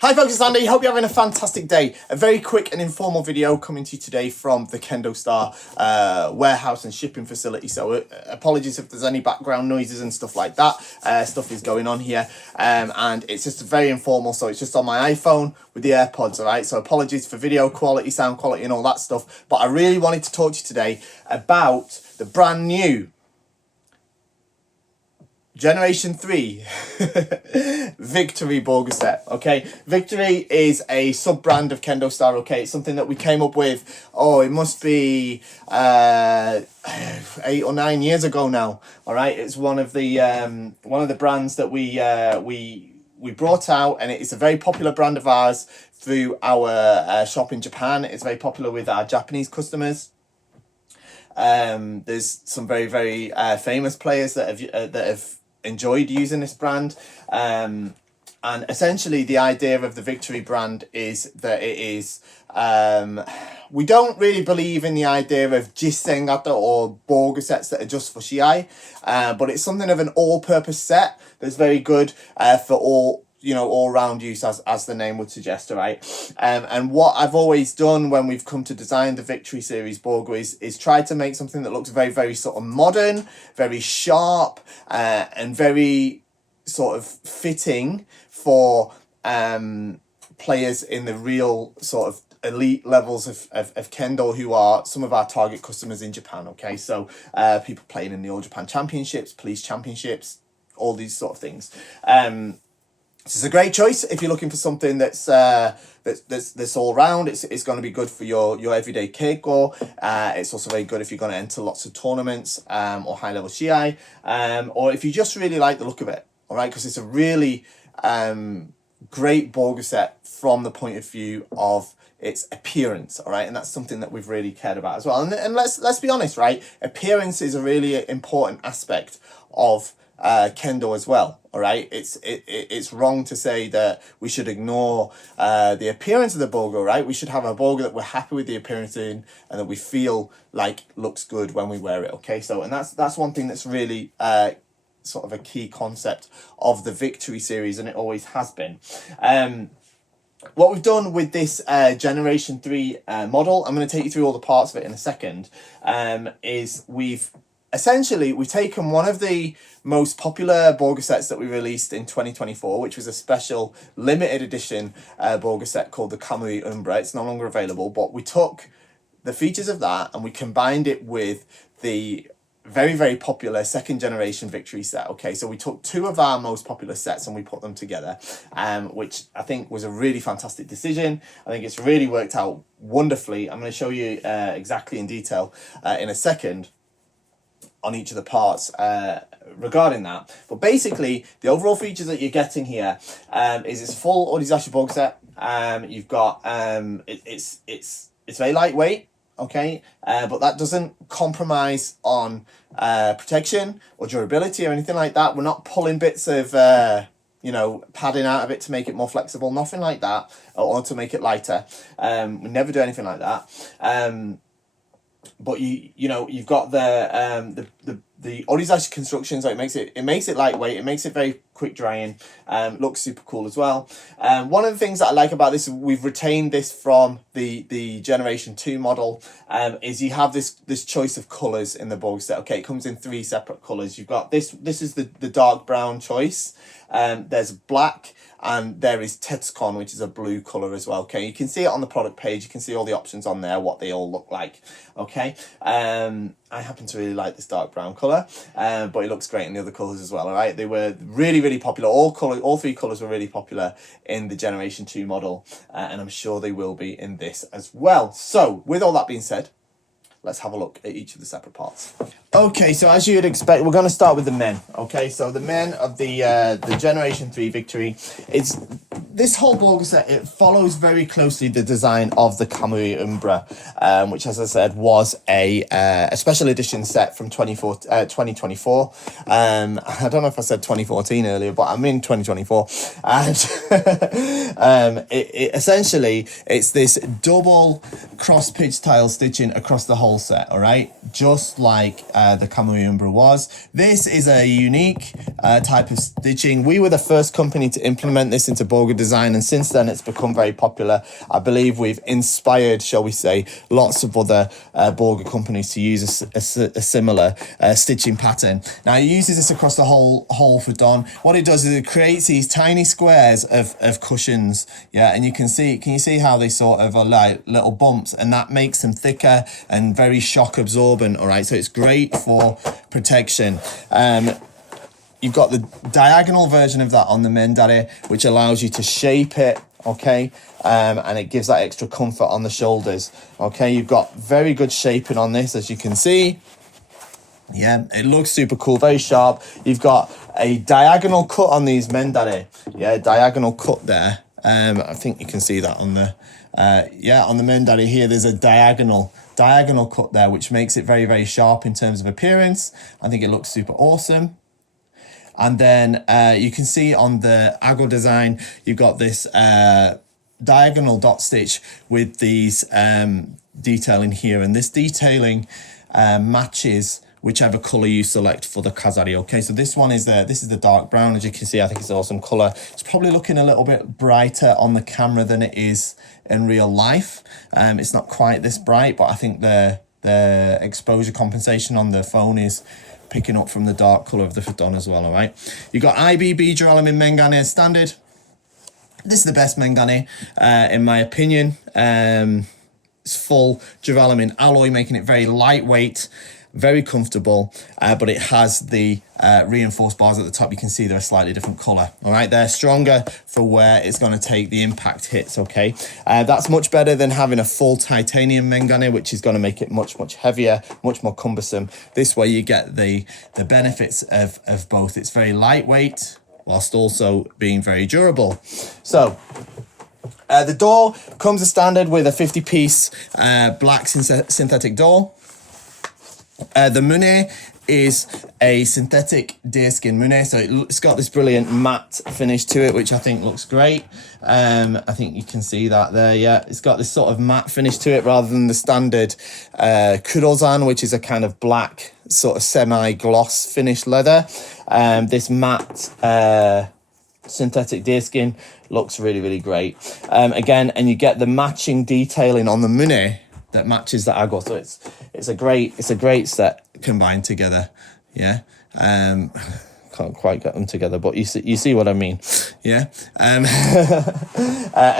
Hi folks, it's Andy. Hope you're having a fantastic day. A very quick and informal video coming to you today from the KendoStar warehouse and shipping facility. So apologies if there's any background noises and stuff like that. Stuff is going on here. And it's just very informal, so it's just on my iPhone with the AirPods, alright? So apologies for video quality, sound quality and all that stuff. But I really wanted to talk to you today about the brand new Generation 3 Victory Bogu set, okay? Victory is a sub-brand of KendoStar, okay? It's something that we came up with, it must be 8 or 9 years ago now, all right? It's one of the brands that we brought out, and it's a very popular brand of ours through our shop in Japan. It's very popular with our Japanese customers. There's some very, very famous players that have enjoyed using this brand, and essentially the idea of the Victory brand is that it is we don't really believe in the idea of jissengata or Bogu sets that are just for shiai, but it's something of an all-purpose set that's very good for all-round use, as the name would suggest, right? And what I've always done when we've come to design the Victory series Bogu is try to make something that looks very, very sort of modern, very sharp, and very sort of fitting for players in the real sort of elite levels of Kendo, who are some of our target customers in Japan, okay? So people playing in the All Japan Championships, Police Championships, all these sort of things. This is a great choice if you're looking for something that's all round. It's going to be good for your everyday keiko. It's also very good if you're going to enter lots of tournaments or high level shiai, or if you just really like the look of it. All right, because it's a really great Bogu set from the point of view of its appearance, all right, and that's something that we've really cared about as well. And let's be honest, right? Appearance is a really important aspect of Kendo as well, all right? It's wrong to say that we should ignore the appearance of the Bogu, right? We should have a Bogu that we're happy with the appearance in and that we feel like looks good when we wear it, okay? So, and that's one thing that's really sort of a key concept of the Victory series, and it always has been. What we've done with this Generation 3 model, I'm going to take you through all the parts of it in a second, is we've taken one of the most popular Bogu sets that we released in 2024, which was a special limited edition Bogu set called the Kamui Umbra. It's no longer available, but we took the features of that and we combined it with the very, very popular second generation Victory set. Okay, so we took two of our most popular sets and we put them together, which I think was a really fantastic decision. I think it's really worked out wonderfully. I'm going to show you exactly in detail in a second on each of the parts regarding that. But basically, the overall features that you're getting here is it's full Orizashi Bogu set. You've got it's very lightweight, okay, but that doesn't compromise on protection or durability or anything like that. We're not pulling bits of padding out of it to make it more flexible, nothing like that, or to make it lighter. We never do anything like that. But you've got the Orizashi construction, so it makes it lightweight, it makes it very quick drying, looks super cool as well. One of the things that I like about this, we've retained this from the Generation 2 model, is you have this choice of colours in the Bogu set. Okay, it comes in 3 separate colours. You've got this is the dark brown choice, there's black, and there is Tetsukon, which is a blue colour as well. Okay, you can see it on the product page, you can see all the options on there, what they all look like. Okay, I happen to really like this dark brown colour, but it looks great in the other colours as well. All right, they were really, really popular. All 3 colours were really popular in the Generation 2 model, and I'm sure they will be in this as well. So with all that being said, let's have a look at each of the separate parts. Okay, so as you'd expect, we're going to start with the men. Okay, so the men of the Generation 3 Victory, this whole Bogu set, it follows very closely the design of the Kamui Umbra, which, as I said, was a special edition set from 2024. I don't know if I said 2014 earlier, but I'm in 2024. And essentially, it's this double cross pitch tile stitching across the whole style set, all right? Just like the Kamui Umbra was. This is a unique type of stitching. We were the first company to implement this into Bogu design, and since then it's become very popular. I believe we've inspired, shall we say, lots of other Bogu companies to use a similar stitching pattern. Now it uses this across the whole futon. What it does is it creates these tiny squares of cushions, yeah, and can you see how they sort of are like little bumps, and that makes them thicker and very shock absorbent, all right? So it's great for protection. You've got the diagonal version of that on the mendare, which allows you to shape it, okay? And it gives that extra comfort on the shoulders, okay? You've got very good shaping on this, as you can see. Yeah, it looks super cool, very sharp. You've got a diagonal cut on these mendare. Yeah, diagonal cut there. I think you can see that on the, on the mendare here, there's a diagonal cut there, which makes it very, very sharp in terms of appearance. I think it looks super awesome. And then you can see on the ago design, you've got this diagonal dot stitch with these detailing here, and this detailing matches whichever color you select for the kazari. Okay, so this one is this is the dark brown. As you can see, I think it's an awesome color. It's probably looking a little bit brighter on the camera than it is in real life. It's not quite this bright, but I think the exposure compensation on the phone is picking up from the dark color of the futon as well. All right, you got IBB duralumin mengane standard. This is the best mengane in my opinion. It's full duralumin alloy, making it very lightweight, very comfortable, but it has the reinforced bars at the top. You can see they're a slightly different color. All right, they're stronger for where it's going to take the impact hits. Okay, that's much better than having a full titanium mengane, which is going to make it much heavier, much more cumbersome. This way you get the benefits of both. It's very lightweight whilst also being very durable. So the door comes as standard with a 50-piece black synthetic door. The mune is a synthetic deerskin mune, so it's got this brilliant matte finish to it, which I think looks great. I think you can see that there, yeah. It's got this sort of matte finish to it rather than the standard kurozan, which is a kind of black, sort of semi-gloss finished leather. This matte synthetic deerskin looks really great. Again, and you get the matching detailing on the mune that matches the ago, so it's a great set combined together. Yeah, can't quite get them together, but you see what I mean. Yeah. And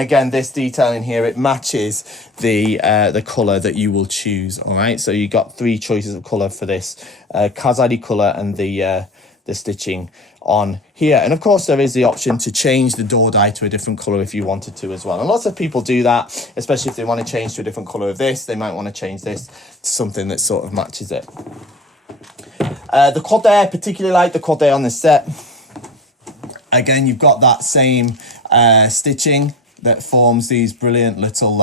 again, this detailing here, it matches the color that you will choose. All right, so you got 3 choices of color for this kazari color and the stitching on here. And of course there is the option to change the door die to a different color if you wanted to as well, and lots of people do that, especially if they want to change to a different color of this. They might want to change this to something that sort of matches it. The Kote, I particularly like the Kote on this set. Again, you've got that same stitching that forms these brilliant little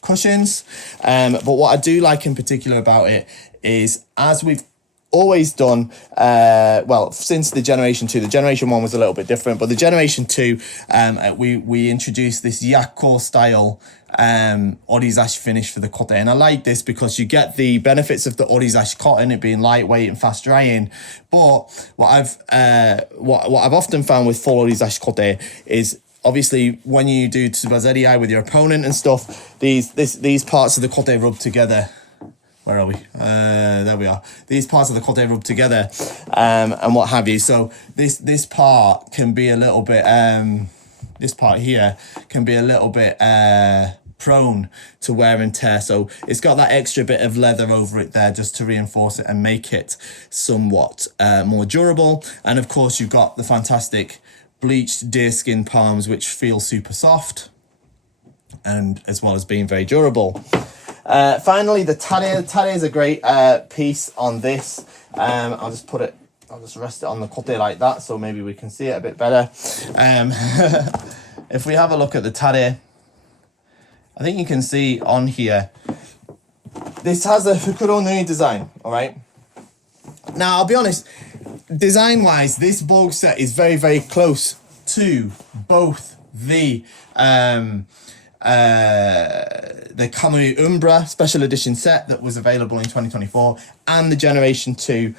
cushions, but what I do like in particular about it is, as we've always done, well, since the Generation 2, the Generation 1 was a little bit different, but the Generation 2, we introduced this Yakko style orizashi finish for the Kote, and I like this because you get the benefits of the orizashi cotton, it being lightweight and fast drying. But what I've often found with full orizashi Kote is, obviously when you do tsubazeri with your opponent and stuff, these parts of the Kote rub together. Where are we? There we are. These parts of the Kote rub together, and what have you. So this part can be a little bit, this part here can be a little bit prone to wear and tear. So it's got that extra bit of leather over it there just to reinforce it and make it somewhat more durable. And of course you've got the fantastic bleached deerskin palms, which feel super soft, and as well as being very durable. Finally, the tare. Tare is a great piece on this. I'll just rest it on the Kote like that, so maybe we can see it a bit better. If we have a look at the tare, I think you can see on here, this has a Fukuro Nui design, all right? Now, I'll be honest, design-wise, this Bogu set is very close to both the the Kamui Umbra special edition set that was available in 2024, and the Generation 2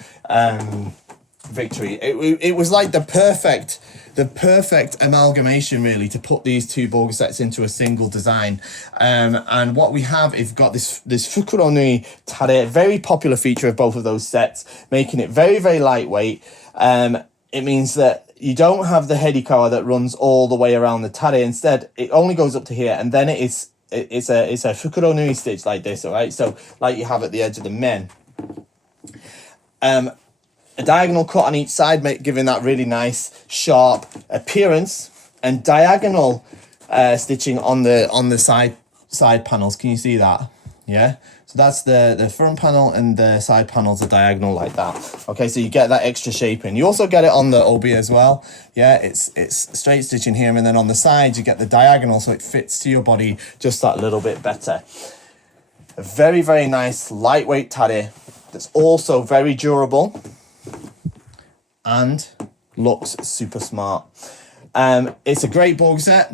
Victory. It was like the perfect amalgamation, really, to put these two Bogu sets into a single design. And what we have is got this Fukuro Nui Tare, very popular feature of both of those sets, making it very, very lightweight. It means that you don't have the Hedikawa that runs all the way around the Tare. Instead, it only goes up to here, and then it's a Fukuro Nui stitch like this, all right? So like you have at the edge of the men. A diagonal cut on each side, giving that really nice sharp appearance, and diagonal stitching on the side panels. Can you see that? Yeah. So that's the front panel, and the side panels are diagonal like that. Okay, so you get that extra shaping. You also get it on the obi as well. Yeah, it's straight stitching here, and then on the sides you get the diagonal, so it fits to your body just that little bit better. A very, very nice lightweight tare that's also very durable and looks super smart. It's a great Bogu set.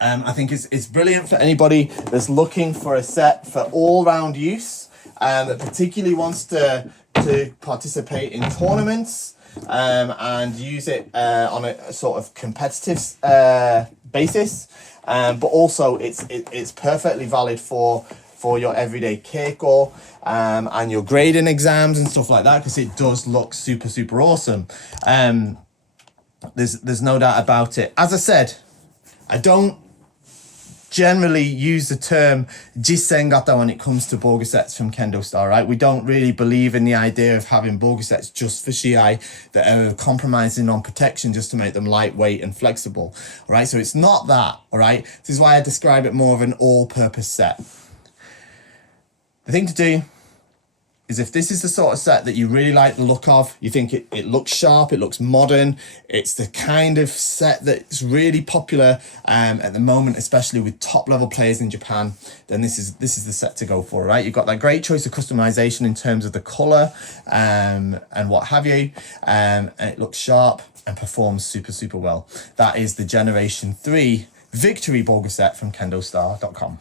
I think it's brilliant for anybody that's looking for a set for all-round use, that particularly wants to participate in tournaments and use it on a sort of competitive basis. But also it's perfectly valid for your everyday keiko and your grading exams and stuff like that, because it does look super, super awesome. There's no doubt about it. As I said, I don't generally use the term jissengata when it comes to Bogu sets from KendoStar, right? We don't really believe in the idea of having Bogu sets just for shiai that are compromising on protection just to make them lightweight and flexible, all right? So it's not that, all right? This is why I describe it more of an all-purpose set. The thing to do is, if this is the sort of set that you really like the look of, you think it looks sharp, it looks modern, it's the kind of set that's really popular at the moment, especially with top level players in Japan, then this is the set to go for, right? You've got that great choice of customization in terms of the color and what have you, and it looks sharp and performs super, super well. That is the Generation 3 Victory Bogu set from KendoStar.com.